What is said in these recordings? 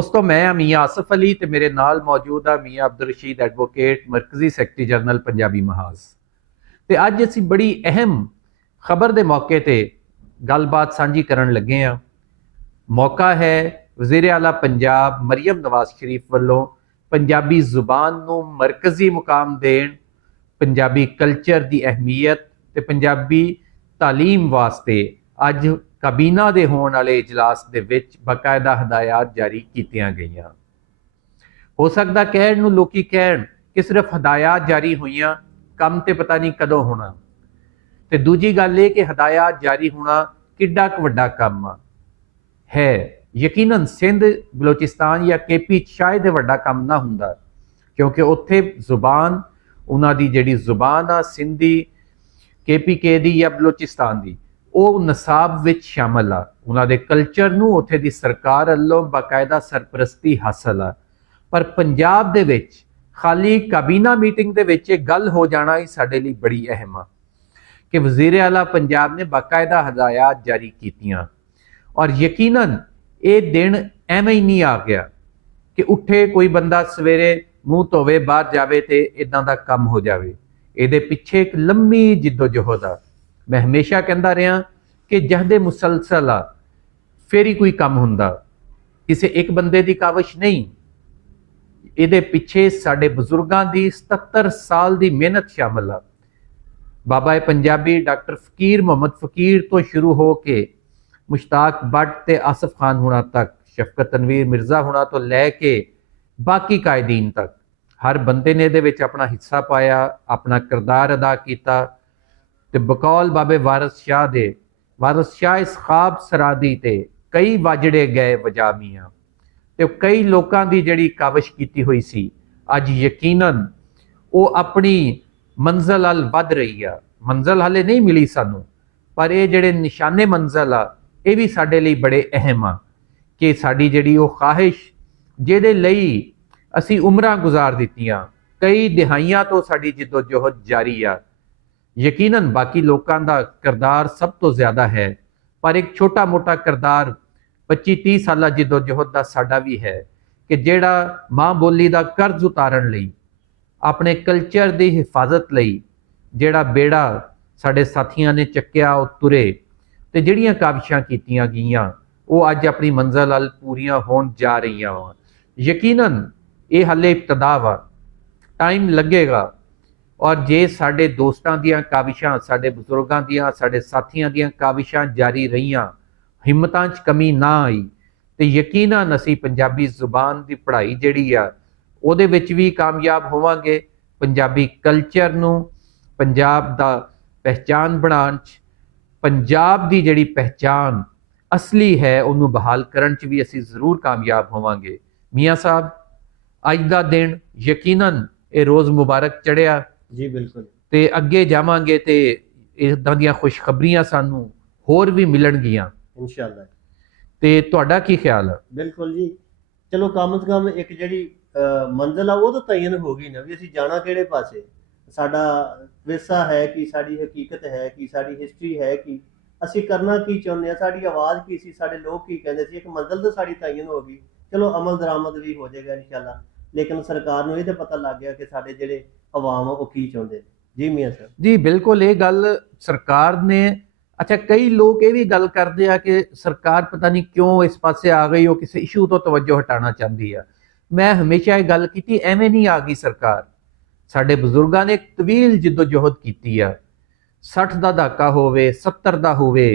दोस्तों मैं मियाँ आसिफ अली ते मेरे नाल मौजूद आ मियाँ अब्दुल रशीद एडवोकेट मरकजी सैकटरी जनरल पंजाबी महाज। ते अज असीं बड़ी अहम खबर के मौके ते गलबात सांझी करन लगे हाँ। मौका है वज़ीर आला पंजाब मरियम नवाज शरीफ वालों पंजाबी जुबान नूं मरकजी मुकाम देण, पंजाबी कल्चर की अहमियत ते पंजाबी तालीम वास्ते अज काबीना दे होण वाले इजलास दे विच बाकायदा हदायत जारी कीतियां गईयां। हो सकदा कहण नूं लोकी कहण कि सिर्फ हदायत जारी होईयां, काम ते पता नहीं कदों होना। ते दूजी गल ये कि हदायत जारी होना किड्डा क वड्डा काम है। यकीनन सिंध बलोचिस्तान या केपी शायद वड्डा काम ना हुंदा, क्योंकि उत्थे जुबान उन्हां दी जिहड़ी जुबान आ सिंधी KPK दी या बलोचिस्तान दी ਉਹ ਨਸਾਬ ਵਿੱਚ ਸ਼ਾਮਲ ਆ। ਉਹਨਾਂ ਦੇ ਕਲਚਰ ਨੂੰ ਉੱਥੇ ਦੀ ਸਰਕਾਰ ਵੱਲੋਂ ਬਾਕਾਇਦਾ ਸਰਪ੍ਰਸਤੀ ਹਾਸਲ ਆ। ਪਰ ਪੰਜਾਬ ਦੇ ਵਿੱਚ ਖਾਲੀ ਕਾਬੀਨਾ ਮੀਟਿੰਗ ਦੇ ਵਿੱਚ ਇਹ ਗੱਲ ਹੋ ਜਾਣਾ ਹੀ ਸਾਡੇ ਲਈ ਬੜੀ ਅਹਿਮ ਆ ਕਿ ਵਜ਼ੀਰ ਆਲਾ ਪੰਜਾਬ ਨੇ ਬਾਕਾਇਦਾ ਹਦਾਇਤ ਜਾਰੀ ਕੀਤੀਆਂ। ਔਰ ਯਕੀਨਨ ਇਹ ਦਿਨ ਐਵੇਂ ਹੀ ਨਹੀਂ ਆ ਗਿਆ ਕਿ ਉੱਠੇ ਕੋਈ ਬੰਦਾ ਸਵੇਰੇ ਮੂੰਹ ਧੋਵੇ ਬਾਹਰ ਜਾਵੇ ਤੇ ਇਦਾਂ ਦਾ ਕੰਮ ਹੋ ਜਾਵੇ। ਇਹਦੇ ਪਿੱਛੇ ਇੱਕ ਲੰਮੀ ਜਿੱਦੋ-ਜਹਿਦ ਆ। मैं हमेशा कहता रहा कि जहदे मुसलसल आ फिर ही कोई काम हुंदा, किसी एक बंदे की काविश नहीं। ये पिछे साडे बजुर्गों की 77 साल की मेहनत शामिल आ। बाबा पंजाबी डॉक्टर फकीर मोहम्मद फकीर तो शुरू हो के मुश्ताक भट्ट ते आसिफ खान होना तक, शफकत तनवीर मिर्जा होना तो लैके बाकी कायदीन तक, हर बंदे ने ये अपना हिस्सा पाया, अपना किरदार अदा किया। ते बकौल बाबे वारिस शाह इस खाब सरादी ते कई वाजड़े गए वजामियां ते कई लोगों की जिहड़ी काविश की हुई सी अज यकीनन वो अपनी मंजिल अल वध रही आ। मंजिल हाले नहीं मिली सानू, पर ये जिहड़े निशाने मंजिल आ ये भी साडे लई बड़े अहम आ कि साडी जिहड़ी वो ख्वाहिश जिहदे लई असीं उमरां गुजार दित्तियां, कई दिहाइयां तो साडी जिद्दोजहद जारी आ। यकीनन बाकी लोगों का किरदार सब तो ज़्यादा है, पर एक छोटा मोटा किरदार 25-30 साल जिद्दोजहद का साडा भी है कि जेड़ा माँ बोली का कर्ज उतारन लई, अपने कल्चर की हिफाजत लई जेड़ा बेड़ा साडे साथियों ने चक्या वो तुरे ते जिहड़ियां काविशां कीतियां गईयां वो अज अपनी मंजिल अल पूरियां होण जा रही वा। यकीनन ये हाले इब्तदा वा, टाइम लगेगा। और जे साडे दोस्तां दियां काविशां, साडे बजुर्गां दियां, साडे साथियां दियां काविशां जारी रहियां, हिम्मतां च कमी ना आई तो यकीनन असीं पंजाबी जुबान की पढ़ाई जिहड़ी आ उहदे विच भी कामयाब होवांगे। पंजाबी कल्चर नूं, पंजाब दा पहचान बनाउण च, पंजाब दी जिहड़ी पहचान असली है उहनूं बहाल करन च भी असीं जरूर कामयाब होवांगे। मियाँ साहब अज दा दिन यकीनन ये रोज़ मुबारक चढ़िया जी, बिल्कुल। ते अगे जावांगे ते इदां दियां खुशखबरियां सानू होर भी मिलणगियां इंशाअल्लाह। ते तुहाडा की ख्याल है? बिल्कुल जी, चलो कम से कम एक जिहड़ी मंजिल आ वो तो तयन हो गई ना भी असीं जाना किहड़े पासे, साडा विरसा है कि साडी हकीकत है कि साडी हिस्टरी है कि असीं करना की चाहुंदे आ, साडी आवाज़ की सी, साडे लोग की कहंदे सी। एक मंजिल तो साडी तयन हो गई, चलो अमल दरामद भी हो जाएगा इंशाअल्लाह। लेकिन सरकार नूं इह ते पता लग गया कि साडे जिहड़े अवाम वो की चाहुंदे। जी मियाँ साहब जी बिल्कुल ये गल सरकार ने, अच्छा कई लोग ये भी गल करते हैं कि सरकार पता नहीं क्यों इस पासे आ गई, वो किसी इशू तो तवज्जो हटाना चाहती है। मैं हमेशा ये गल की एवें नहीं आ गई सरकार। साडे बजुर्गों ने एक तवील जिद्दोजहद की है, 60 का दहाका होवे, 70 का होवे,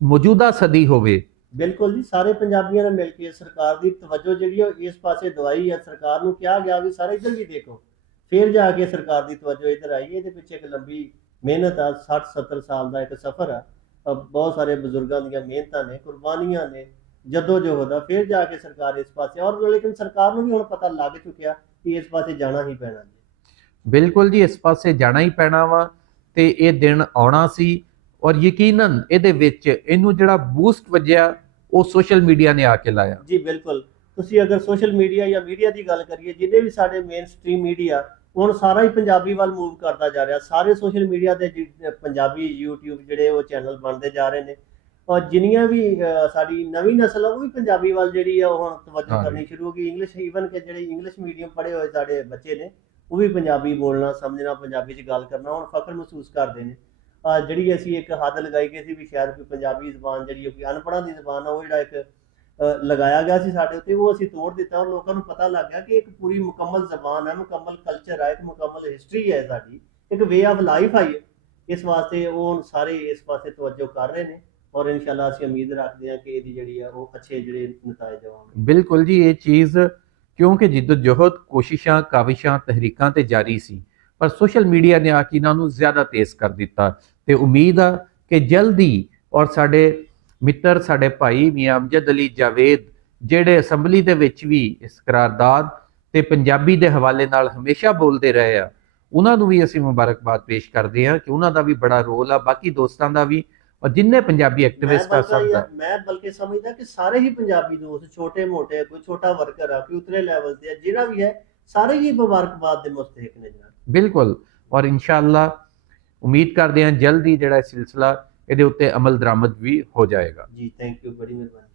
मौजूदा सदी होवे। बिल्कुल जी, सारे पंजाबियों ने मिल के सरकार की तवज्जो जिहड़ी इस पासे दवाई है। सरकार नूं कहा गया भी सारे इधर भी देखो, फिर जाके सरकार की तवज्जो इधर आई। ये पिछे एक लंबी मेहनत आ, 60-70 साल का एक सफ़र आ, बहुत सारे बजुर्गों दी मेहनतां ने, कुर्बानियां ने, जद्दोजहद आ, फिर जाके सरकार इस पासे। और लेकिन सरकार नूं भी हुण पता लग चुकिया कि इस पासे जाना ही पैना जी। बिल्कुल जी, इस पासे जाना ही पैना वा ते ये दिन आउणा सी। और यकीनन इहदे विच इहनूं जिहड़ा बूस्ट वजिया वो सोशल मीडिया ने आके लाया जी। बिल्कुल, तुसीं अगर सोशल मीडिया या मीडिया की गल करिए, जिन्हें भी साडे मेन स्ट्रीम मीडिया ਹੁਣ ਸਾਰਾ ਹੀ ਪੰਜਾਬੀ ਵੱਲ मूव करता जा रहा। सारे सोशल मीडिया ਤੇ पंजाबी यूट्यूब ਜਿਹੜੇ ਉਹ चैनल बनते जा रहे हैं। ਔਰ ਜਿੰਨੀਆਂ ਵੀ ਸਾਡੀ ਨਵੀਂ ਨਸਲ ਆ ਉਹ ਵੀ ਪੰਜਾਬੀ ਵੱਲ ਜਿਹੜੀ ਆ ਉਹ ਹੁਣ ਤਵੱਜੋ ਹਾਂਜੀ। ਕਰਨੀ ਸ਼ੁਰੂ ਹੋ ਗਈ। ਇੰਗਲਿਸ਼ ਈਵਨ ਕਿ ਜਿਹੜੇ ਇੰਗਲਿਸ਼ ਮੀਡੀਅਮ ਪੜ੍ਹੇ ਹੋਏ ਸਾਡੇ ਬੱਚੇ ਨੇ ਉਹ ਵੀ ਪੰਜਾਬੀ ਬੋਲਣਾ, ਸਮਝਣਾ, ਪੰਜਾਬੀ 'ਚ ਗੱਲ ਕਰਨਾ ਹੁਣ ਫਖਰ ਮਹਿਸੂਸ ਕਰਦੇ ਨੇ। ਜਿਹੜੀ ਅਸੀਂ ਇੱਕ ਹੱਦ ਲਗਾਈ ਗਈ ਸੀ ਵੀ ਸ਼ਾਇਦ ਕੋਈ ਪੰਜਾਬੀ ਜ਼ਬਾਨ ਜਿਹੜੀ ਕੋਈ ਅਨਪੜ੍ਹਾਂ ਦੀ ਜ਼ਬਾਨ ਆ, ਉਹ ਜਿਹੜਾ ਇੱਕ ਲਗਾਇਆ ਗਿਆ ਸੀ ਸਾਡੇ ਉੱਤੇ, ਉਹ ਅਸੀਂ ਤੋੜ ਦਿੱਤਾ। ਔਰ ਲੋਕਾਂ ਨੂੰ ਪਤਾ ਲੱਗ ਗਿਆ ਕਿ ਇੱਕ ਪੂਰੀ ਮੁਕੰਮਲ ਜ਼ਬਾਨ ਹੈ, ਮੁਕੰਮਲ ਕਲਚਰ ਹੈ, ਇੱਕ ਮੁਕੰਮਲ ਹਿਸਟਰੀ ਹੈ, ਸਾਡੀ ਇੱਕ ਵੇ ਆਫ ਲਾਈਫ ਆਈ ਹੈ। ਇਸ ਵਾਸਤੇ ਉਹ ਹੁਣ ਸਾਰੇ ਇਸ ਪਾਸੇ ਤਵੱਜੋ ਕਰ ਰਹੇ ਨੇ ਔਰ ਇਨਸ਼ਾਅੱਲਾ ਅਸੀਂ ਉਮੀਦ ਰੱਖਦੇ ਹਾਂ ਕਿ ਇਹਦੀ ਜਿਹੜੀ ਆ ਉਹ ਅੱਛੇ ਜਿਹੜੇ ਨਤਾਇਜ ਆਉਣਗੇ। ਬਿਲਕੁਲ ਜੀ, ਇਹ ਚੀਜ਼ ਕਿਉਂਕਿ ਜਿੱਦੋ-ਜਹਿਦ, ਕੋਸ਼ਿਸ਼ਾਂ, ਕਾਵਿਸ਼ਾਂ, ਤਹਿਰੀਕਾਂ ਤੇ ਜਾਰੀ ਸੀ, ਪਰ ਸੋਸ਼ਲ ਮੀਡੀਆ ਨੇ ਆ ਕੇ ਇਹਨਾਂ ਨੂੰ ਜ਼ਿਆਦਾ ਤੇਜ਼ ਕਰ ਦਿੱਤਾ। ਤੇ ਉਮੀਦ ਆ ਕਿ ਜਲਦੀ ਔਰ ਸਾਡੇ ਮਿੱਤਰ, ਸਾਡੇ ਭਾਈ ਮੀਆਂ ਅਮਜਦ ਅਲੀ ਜਾਵੇਦ ਜਿਹੜੇ ਅਸੈਂਬਲੀ ਦੇ ਵਿੱਚ ਵੀ ਇਸ ਕਰਾਰਦਾਦ ਤੇ ਪੰਜਾਬੀ ਦੇ ਹਵਾਲੇ ਨਾਲ ਹਮੇਸ਼ਾ ਬੋਲਦੇ ਰਹੇ ਆ, ਉਹਨਾਂ ਨੂੰ ਵੀ ਅਸੀਂ ਮੁਬਾਰਕਬਾਦ ਪੇਸ਼ ਕਰਦੇ ਹਾਂ ਕਿ ਉਹਨਾਂ ਦਾ ਵੀ ਬੜਾ ਰੋਲ ਆ, ਬਾਕੀ ਦੋਸਤਾਂ ਦਾ ਵੀ, ਔਰ ਜਿੰਨੇ ਪੰਜਾਬੀ ਐਕਟਿਵਿਸਟ ਆ ਸਭ ਦਾ। ਮੈਂ ਬਲਕਿ ਸਮਝਦਾ ਕਿ ਸਾਰੇ ਹੀ ਪੰਜਾਬੀ ਦੋਸਤ, ਛੋਟੇ ਮੋਟੇ, ਕੋਈ ਛੋਟਾ ਵਰਕਰ ਆ, ਕੋਈ ਉਤਲੇ ਲੈਵਲ ਤੇ ਆ, ਜਿਹੜਾ ਵੀ ਹੈ, ਸਾਰੇ ਹੀ ਮੁਬਾਰਕਬਾਦ ਦੇ ਮੁਸਤਹਿਕ ਨੇ ਜਨਾਬ। ਬਿਲਕੁਲ, ਔਰ ਇਨਸ਼ਾਅੱਲਾ ਉਮੀਦ ਕਰਦੇ ਹਾਂ ਜਲਦੀ ਜਿਹੜਾ ਸਿਲਸਿਲਾ ਇਹਦੇ ਉੱਤੇ ਅਮਲ ਦਰਾਮਦ ਵੀ ਹੋ ਜਾਏਗਾ। ਜੀ, ਥੈਂਕ ਯੂ, ਬੜੀ ਮਿਹਰਬਾਨੀ।